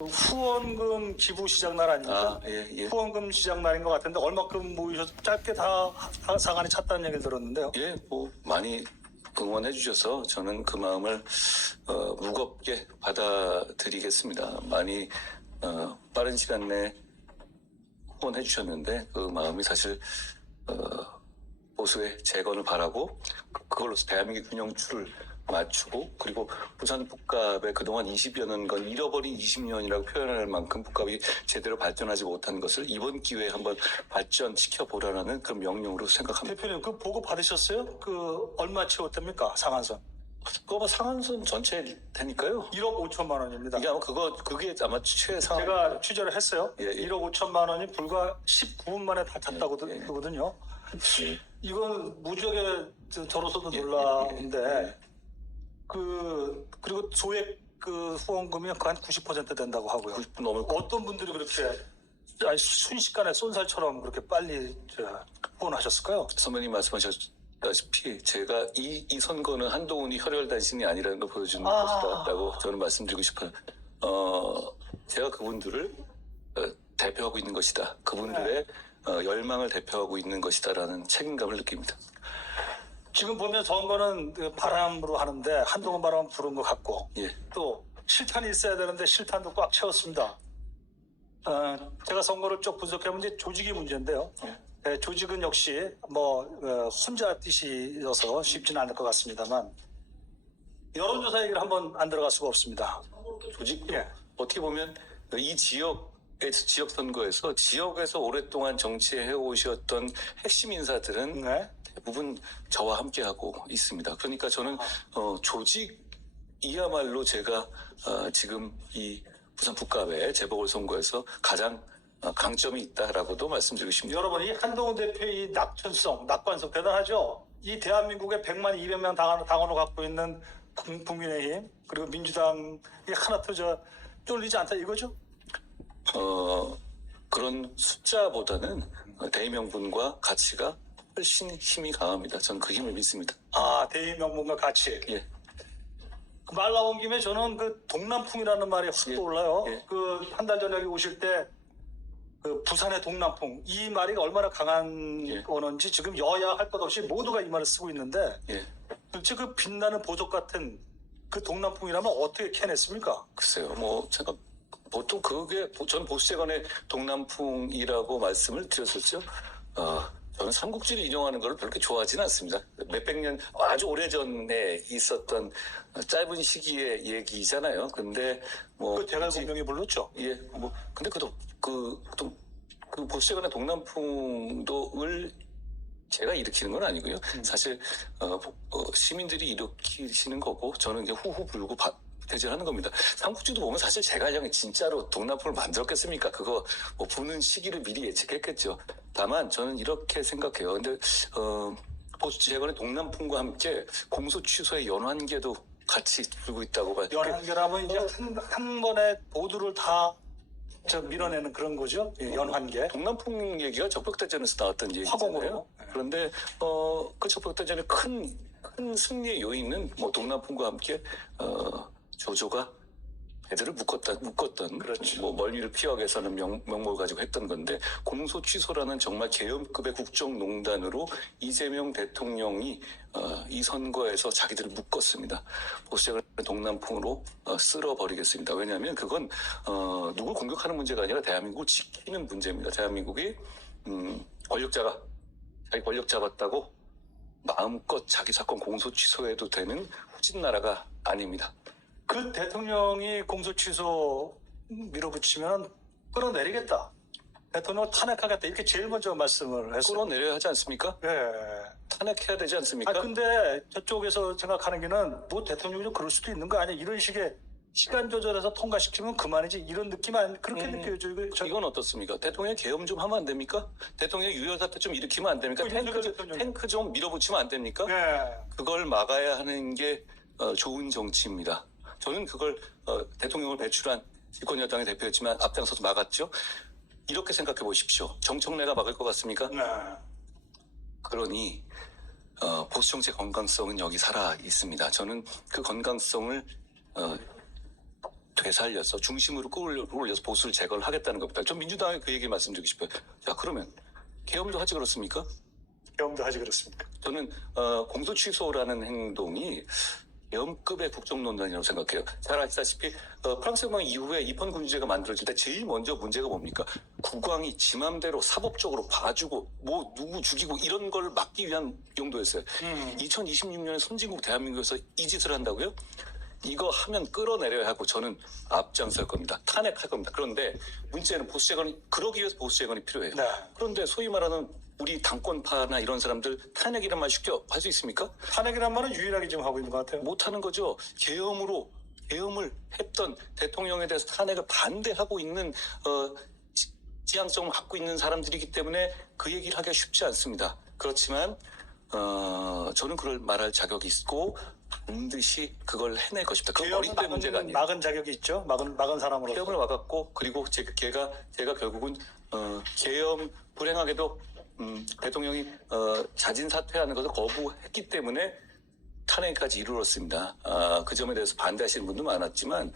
후원금 기부 시작 날 아닙니까? 예. 후원금 시작 날인 것 같은데 얼마큼 모이셔서 짧게 다 상한이 찼다는 얘기를 들었는데요. 예, 뭐 많이 응원해 주셔서 저는 그 마음을 무겁게 받아들이겠습니다. 많이 빠른 시간 내에 후원해 주셨는데 그 마음이 사실 보수의 재건을 바라고 그걸로서 대한민국 균형추를 맞추고 그리고 부산 북갑에 그동안 20여 년간 잃어버린 20년이라고 표현할 만큼 북갑이 제대로 발전하지 못한 것을 이번 기회에 한번 발전시켜 보라는 그런 명령으로 생각합니다. 대표님 그 보고 받으셨어요? 그 얼마 채웠답니까? 상한선. 그거 상한선 전체 되니까요. 1억 5천만 원입니다. 이게 아마 그게 아마 최상. 제가 취재를 했어요. 예. 1억 5천만 원이 불과 19분 만에 다 찼다고 예. 그러거든요. 예. 이건 무지하게 저로서도 예. 놀라운데 그리고 소액 그 후원금이 한 90% 된다고 하고요. 90% 넘을 거. 어떤 분들이 그렇게 순식간에 쏜살처럼 그렇게 빨리 후원하셨을까요? 선배님 말씀하셨다시피 제가 이 선거는 한동훈이 혈혈단신이 아니라는 걸 보여주는 것이다라고 저는 말씀드리고 싶어요. 제가 그분들을 대표하고 있는 것이다. 그분들의 열망을 대표하고 있는 것이다라는 책임감을 느낍니다. 지금 보면 선거는 그 바람으로 하는데 한동훈 바람 부른 것 같고 예. 또 실탄이 있어야 되는데 실탄도 꽉 채웠습니다. 제가 선거를 쭉 분석해보면 이제 조직이 문제인데요. 예. 조직은 역시 혼자 뜻이어서 쉽지는 않을 것 같습니다만 여론조사 얘기를 한번 안 들어갈 수가 없습니다. 조직도 예. 어떻게 보면 이 지역 선거에서 지역에서 오랫동안 정치해 오셨던 핵심 인사들은 네. 대부분 저와 함께하고 있습니다. 그러니까 저는 조직이야말로 제가 지금 이 부산 북갑의 재보궐선거에서 가장 강점이 있다라고도 말씀드리고 싶습니다. 여러분 이 한동훈 대표의 낙관성 대단하죠. 이 대한민국의 100만 200명 당원을 갖고 있는 국민의힘 그리고 민주당이 하나 터져 쫄리지 않다 이거죠? 그런 숫자보다는 대의명분과 가치가 훨씬 힘이 강합니다. 저는 그 힘을 믿습니다. 대의명분과 가치. 예. 그 말 나온 김에 저는 그 동남풍이라는 말이 확 예. 떠올라요. 예. 그 한 달 전에 여기 오실 때 그 부산의 동남풍 이 말이 얼마나 강한 예. 언어인지 지금 여야 할 것 없이 모두가 이 말을 쓰고 있는데 예. 도대체 그 빛나는 보석 같은 그 동남풍이라면 어떻게 캐냈습니까? 글쎄요. 뭐 제가 보통 그게 저는 보수재건의 동남풍이라고 말씀을 드렸었죠. 저는 삼국지를 인용하는 걸 그렇게 좋아하지는 않습니다. 몇백 년 아주 오래전에 있었던 짧은 시기의 얘기잖아요. 근데 뭐 그 대갈공명이 불렀죠. 예, 뭐 근데 그 보수재건의 동남풍도를 제가 일으키는 건 아니고요. 사실 시민들이 일으키시는 거고 저는 이제 후후 불고 대전하는 겁니다. 삼국지도 보면 사실 제갈량이 진짜로 동남풍을 만들었겠습니까? 그거 뭐 부는 시기를 미리 예측했겠죠. 다만 저는 이렇게 생각해요. 근데 보수재건의 동남풍과 함께 공소 취소의 연환계도 같이 불고 있다고 봐요. 연환계라면 이제 한 번에 모두를 다 밀어내는 그런 거죠. 예, 연환계. 동남풍 얘기가 적벽대전에서 나왔던 얘기잖아요. 화공으로. 그런데 그 적벽대전의 큰 승리의 요인은 뭐 동남풍과 함께 조조가 배들을 묶었던 그렇죠. 뭐 멀미를 피하기 위해서는 명목을 가지고 했던 건데 공소 취소라는 정말 계엄급의 국정농단으로 이재명 대통령이 이 선거에서 자기들을 묶었습니다. 보수재건의 동남풍으로 쓸어버리겠습니다. 왜냐하면 그건 누굴 공격하는 문제가 아니라 대한민국을 지키는 문제입니다. 대한민국이 권력자가 자기 권력 잡았다고 마음껏 자기 사건 공소 취소해도 되는 후진 나라가 아닙니다. 그 대통령이 공소 취소 밀어붙이면 끌어내리겠다. 대통령을 탄핵하겠다. 이렇게 제일 먼저 말씀을 했어요. 끌어내려야 하지 않습니까? 예. 탄핵해야 되지 않습니까? 근데 저쪽에서 생각하는 게는 뭐 대통령이 좀 그럴 수도 있는 거 아니야. 이런 식의 시간 조절해서 통과시키면 그만이지. 이런 느낌 그렇게 느껴져요. 이건 어떻습니까? 대통령 계엄 좀 하면 안 됩니까? 대통령 유혈사태 좀 일으키면 안 됩니까? 탱크 좀 밀어붙이면 안 됩니까? 예. 그걸 막아야 하는 게 좋은 정치입니다. 저는 그걸 대통령을 배출한 집권 여당의 대표였지만 앞장서서 막았죠. 이렇게 생각해 보십시오. 정청래가 막을 것 같습니까? 네. 그러니 보수 정치의 건강성은 여기 살아 있습니다. 저는 그 건강성을 되살려서 중심으로 끌어올려서 보수를 제거를 하겠다는 겁니다. 좀 민주당에 그 얘기 말씀드리고 싶어요. 자, 그러면 계엄도 하지 그렇습니까? 계엄도 하지 그렇습니까? 저는 공소 취소라는 행동이 계엄급의 국정농단이라고 생각해요. 잘 아시다시피 프랑스 혁명 이후에 입헌군주제가 만들어질 때 제일 먼저 문제가 뭡니까? 국왕이 지 맘대로 사법적으로 봐주고 뭐 누구 죽이고 이런 걸 막기 위한 용도였어요. 2026년에 선진국 대한민국에서 이 짓을 한다고요? 이거 하면 끌어내려야 하고 저는 앞장설 겁니다. 탄핵할 겁니다. 그런데 문제는 보수재건이 그러기 위해서 보수재건이 필요해요. 네. 그런데 소위 말하는 우리 당권파나 이런 사람들 탄핵이란 말 쉽게 할 수 있습니까? 탄핵이란 말은 유일하게 지금 하고 있는 것 같아요. 못하는 거죠. 계엄을 했던 대통령에 대해서 탄핵을 반대하고 있는 지향성을 갖고 있는 사람들이기 때문에 그 얘기를 하기가 쉽지 않습니다. 그렇지만 저는 그걸 말할 자격이 있고 반드시 그걸 해낼 것입니다. 그건 계엄을 머리 때 문제가 아니에요. 막은 자격이 있죠. 막은 사람으로서. 계엄을 막았고 그리고 제가 결국은 계엄 불행하게도 대통령이 자진 사퇴하는 것을 거부했기 때문에 탄핵까지 이르렀습니다. 그 점에 대해서 반대하시는 분도 많았지만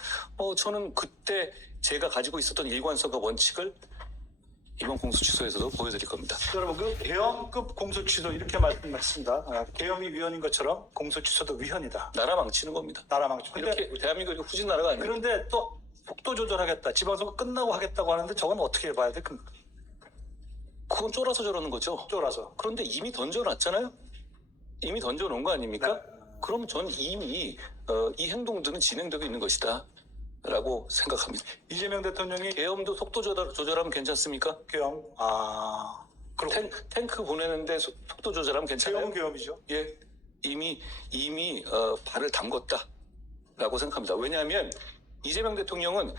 저는 그때 제가 가지고 있었던 일관성과 원칙을 이번 공소 취소에서도 보여드릴 겁니다. 여러분 그 계엄급 공소 취소 이렇게 말씀하셨습니다. 계엄이 위헌인 것처럼 공소 취소도 위헌이다. 나라 망치는 겁니다. 나라 망치. 이렇게 대한민국이 후진 나라가 아니에요. 그런데 또 속도 조절하겠다. 지방선거 끝나고 하겠다고 하는데 저건 어떻게 봐야 돼? 그건 쫄아서 저러는 거죠. 쫄아서. 그런데 이미 던져놨잖아요. 이미 던져놓은 거 아닙니까? 네. 그럼 전 이미 이 행동들은 진행되고 있는 것이다 라고 생각합니다. 이재명 대통령이 계엄도 속도 조절하면 괜찮습니까? 계엄. 그렇고 탱크 보내는데 속도 조절하면 괜찮아요? 계엄은 계엄이죠. 예, 이미 발을 담궜다라고 생각합니다. 왜냐하면 이재명 대통령은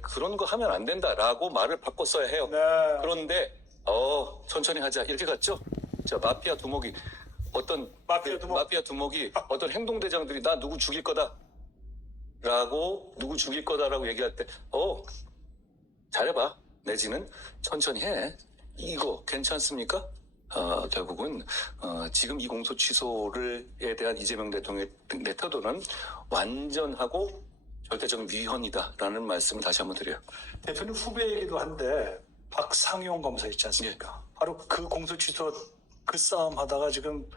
그런 거 하면 안 된다라고 말을 바꿨어야 해요. 네. 그런데 천천히 하자 이렇게 갔죠. 자, 마피아 두목이 어떤 행동대장들이 나 누구 죽일 거다라고 얘기할 때 잘해봐 내지는 천천히 해 이거 괜찮습니까? 결국은 지금 이 공소 취소에 대한 이재명 대통령의 태도는 완전하고 절대적인 위헌이다라는 말씀을 다시 한번 드려요. 대표님 후배이기도 한데 박상용 검사 있지 않습니까? 바로 그 공소 취소 그 싸움 하다가 지금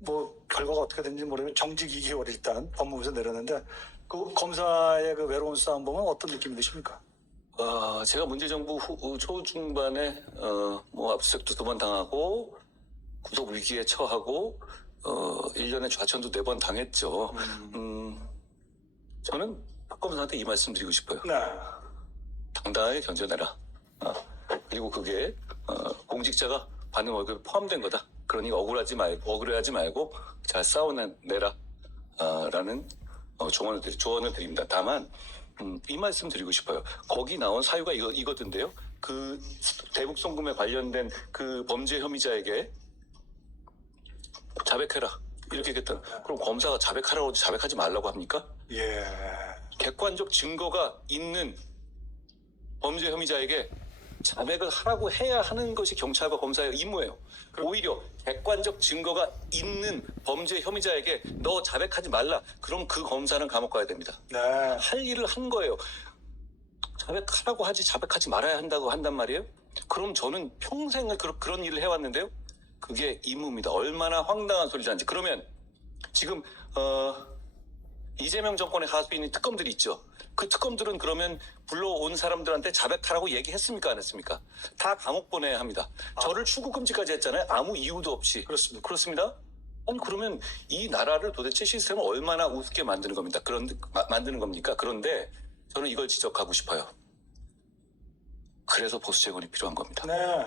뭐 결과가 어떻게 됐는지 모르겠는데 정직 2개월 일단 법무부에서 내렸는데 그 검사의 그 외로운 싸움 보면 어떤 느낌이 드십니까? 제가 문재정부 초중반에 압수수색도 2번 당하고 구속 위기에 처하고 1년에 좌천도 4번 당했죠. 저는 박 검사한테 이 말씀 드리고 싶어요. 네. 당당하게 견뎌내라. 그리고 그게 공직자가 받는 월급에 포함된 거다. 그러니 억울해하지 말고 잘 싸워내라 라는 조언을 드립니다. 다만 이 말씀 드리고 싶어요. 거기 나온 사유가 이거던데요. 그 대북 송금에 관련된 그 범죄 혐의자에게 자백해라 이렇게 했겠다. 그럼 검사가 자백하라고 하지 자백하지 말라고 합니까? 예. 객관적 증거가 있는 범죄 혐의자에게 자백을 하라고 해야 하는 것이 경찰과 검사의 임무예요. 오히려 객관적 증거가 있는 범죄 혐의자에게 너 자백하지 말라. 그럼 그 검사는 감옥 가야 됩니다. 네. 할 일을 한 거예요. 자백하라고 하지 자백하지 말아야 한다고 한단 말이에요. 그럼 저는 평생을 그런 일을 해왔는데요. 그게 임무입니다. 얼마나 황당한 소리인지. 그러면 지금 이재명 정권의 하수인이 특검들이 있죠. 그 특검들은 그러면 불러온 사람들한테 자백하라고 얘기했습니까? 안 했습니까? 다 감옥 보내야 합니다. 저를 출국금지까지 했잖아요. 아무 이유도 없이. 그렇습니다. 그렇습니다. 아니 그러면 이 나라를 도대체 시스템을 얼마나 우습게 만드는 겁니다. 만드는 겁니까? 그런데 저는 이걸 지적하고 싶어요. 그래서 보수재건이 필요한 겁니다. 네.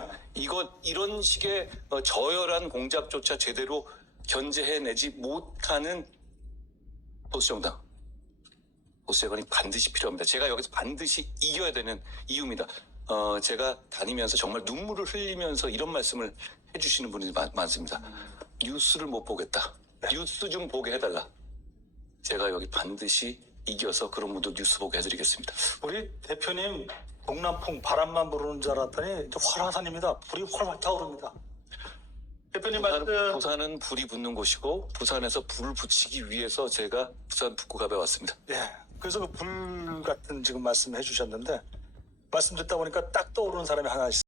이런 식의 저열한 공작조차 제대로 견제해내지 못하는 보수정당. 보수재건이 반드시 필요합니다. 제가 여기서 반드시 이겨야 되는 이유입니다. 제가 다니면서 정말 눈물을 흘리면서 이런 말씀을 해주시는 분이 많습니다. 뉴스를 못 보겠다. 뉴스 좀 보게 해달라. 제가 여기 반드시 이겨서 그런 분들 뉴스 보게 해드리겠습니다. 우리 대표님 동남풍 바람만 부르는 줄 알았더니 활화산입니다. 불이 활활 타오릅니다. 대표님 말씀. 부산은 불이 붙는 곳이고 부산에서 불을 붙이기 위해서 제가 부산 북구갑에 왔습니다. 예. 그래서 그 불 같은 지금 말씀해 주셨는데 말씀 듣다 보니까 딱 떠오르는 사람이 하나 있어요.